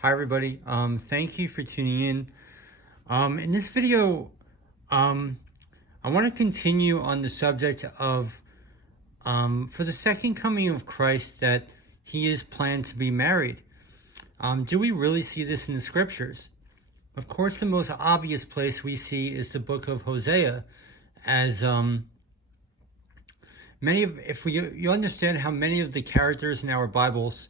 Hi everybody. Thank you for tuning in. In this video, I want to continue on the subject of for the second coming of Christ, that he is planned to be married. Do we really see this in the scriptures? Of course, the most obvious place we see is the book of Hosea, as if you understand how many of the characters in our Bibles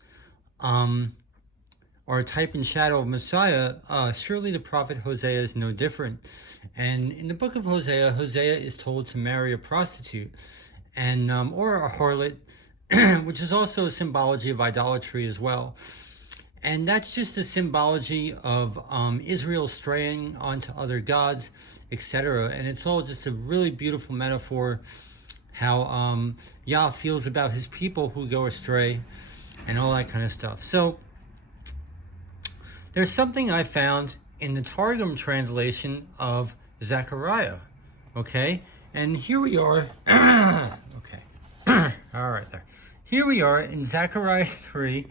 are a type and shadow of Messiah, surely the prophet Hosea is no different. And in the book of Hosea, Hosea is told to marry a prostitute and or a harlot, which is also a symbology of idolatry as well. And that's just a symbology of Israel straying onto other gods, etc. And it's all just a really beautiful metaphor how Yah feels about his people who go astray and all that kind of stuff. So there's something I found in the Targum translation of Zechariah, okay? And here we are, okay, all right there. Here we are in Zechariah 3,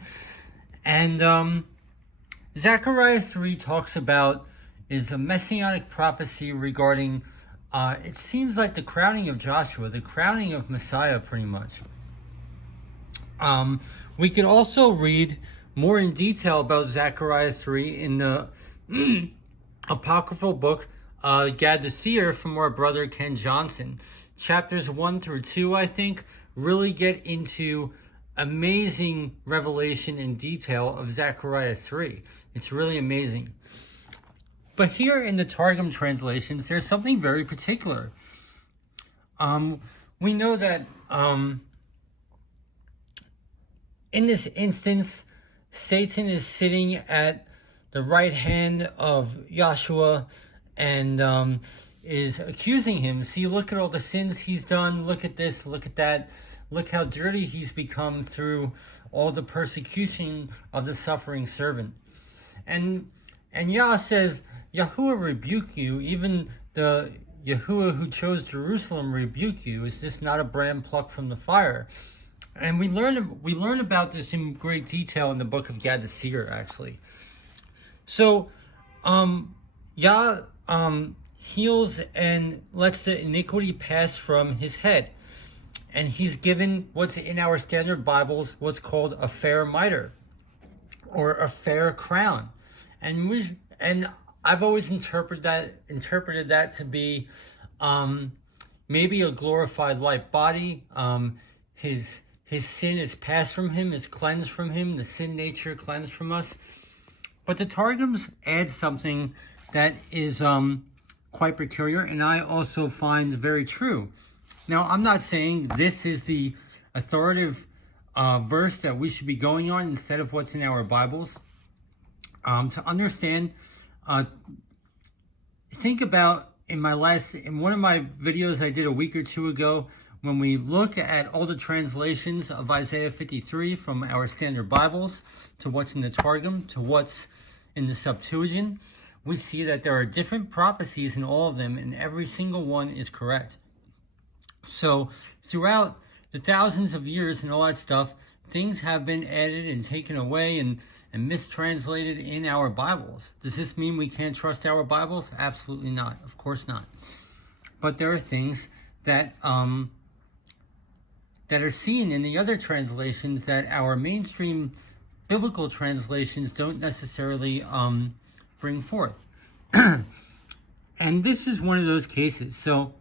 and Zechariah 3 talks about, is a Messianic prophecy regarding, it seems like the crowning of Joshua, the crowning of Messiah pretty much. We could also read more in detail about Zechariah 3 in the apocryphal book Gad the Seer from our brother Ken Johnson. Chapters 1 through 2, I think, really get into amazing revelation and detail of Zechariah 3. It's really amazing. But here in the Targum translations, there's something very particular. We know that in this instance, Satan is sitting at the right hand of Yahshua and is accusing him. See, look at all the sins he's done. Look at this, look at that. Look how dirty he's become through all the persecution of the suffering servant. And Yah says, Yahuwah rebuke you, even the Yahuwah who chose Jerusalem rebuke you. Is this not a brand plucked from the fire? And we learn about this in great detail in the book of Gad the Seer, actually. So, Yah heals and lets the iniquity pass from his head. And he's given what's in our standard Bibles, what's called a fair mitre, or a fair crown. And I've always interpreted that to be maybe a glorified light body. His sin is passed from him, is cleansed from him, the sin nature cleansed from us. But the Targums add something that is quite peculiar, and I also find very true. Now, I'm not saying this is the authoritative verse that we should be going on instead of what's in our Bibles. To understand, think about in one of my videos I did a week or two ago, when we look at all the translations of Isaiah 53 from our standard Bibles to what's in the Targum, to what's in the Septuagint, we see that there are different prophecies in all of them, and every single one is correct. So throughout the thousands of years and all that stuff, things have been added and taken away and mistranslated in our Bibles. Does this mean we can't trust our Bibles? Absolutely not. Of course not. But there are things that are seen in the other translations that our mainstream biblical translations don't necessarily bring forth. And this is one of those cases. So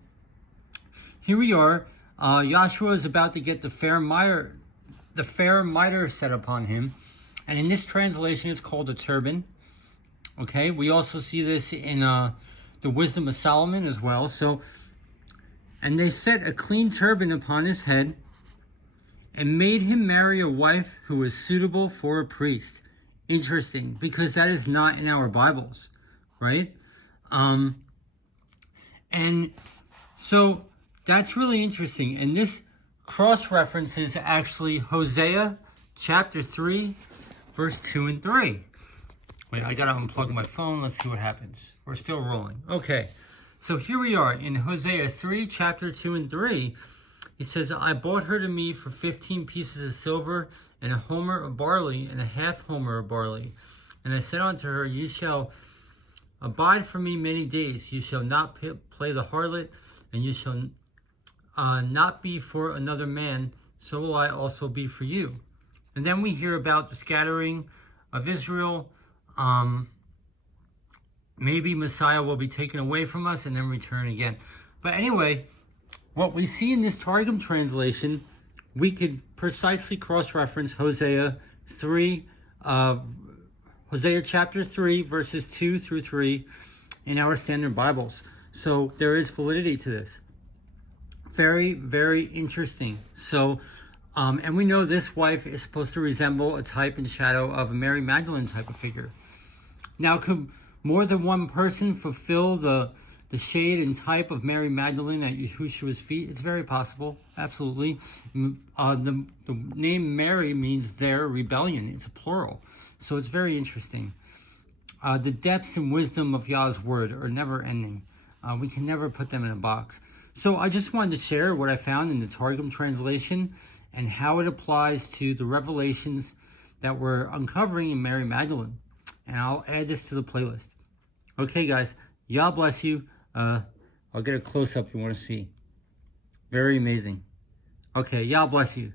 here we are. Yahshua is about to get the fair mitre set upon him. And in this translation, it's called a turban. Okay, we also see this in the Wisdom of Solomon as well. So, and they set a clean turban upon his head and made him marry a wife who was suitable for a priest. Interesting, because that is not in our Bibles, right? And so that's really interesting. And this cross-references actually Hosea chapter 3, verse 2 and 3. Wait, I gotta unplug my phone. Let's see what happens. We're still rolling. Okay, so here we are in Hosea 3, chapter 2 and 3. He says, I bought her to me for 15 pieces of silver and a homer of barley and a half homer of barley. And I said unto her, you shall abide for me many days. You shall not play the harlot, and you shall not be for another man. So will I also be for you. And then we hear about the scattering of Israel. Maybe Messiah will be taken away from us and then return again. But anyway, what we see in this Targum translation, we could precisely cross-reference Hosea 3, Hosea chapter 3, verses 2 through 3 in our standard Bibles. So there is validity to this. Very, very interesting. So, and we know this wife is supposed to resemble a type and shadow of a Mary Magdalene type of figure. Now, could more than one person fulfill the shade and type of Mary Magdalene at Yahushua's feet? It's very possible, absolutely. The name Mary means their rebellion. It's a plural. So it's very interesting. The depths and wisdom of Yah's word are never ending. We can never put them in a box. So I just wanted to share what I found in the Targum translation and how it applies to the revelations that we're uncovering in Mary Magdalene. And I'll add this to the playlist. Okay, guys. Yah bless you. I'll get a close-up if you want to see. Very amazing. Okay, Yah bless you.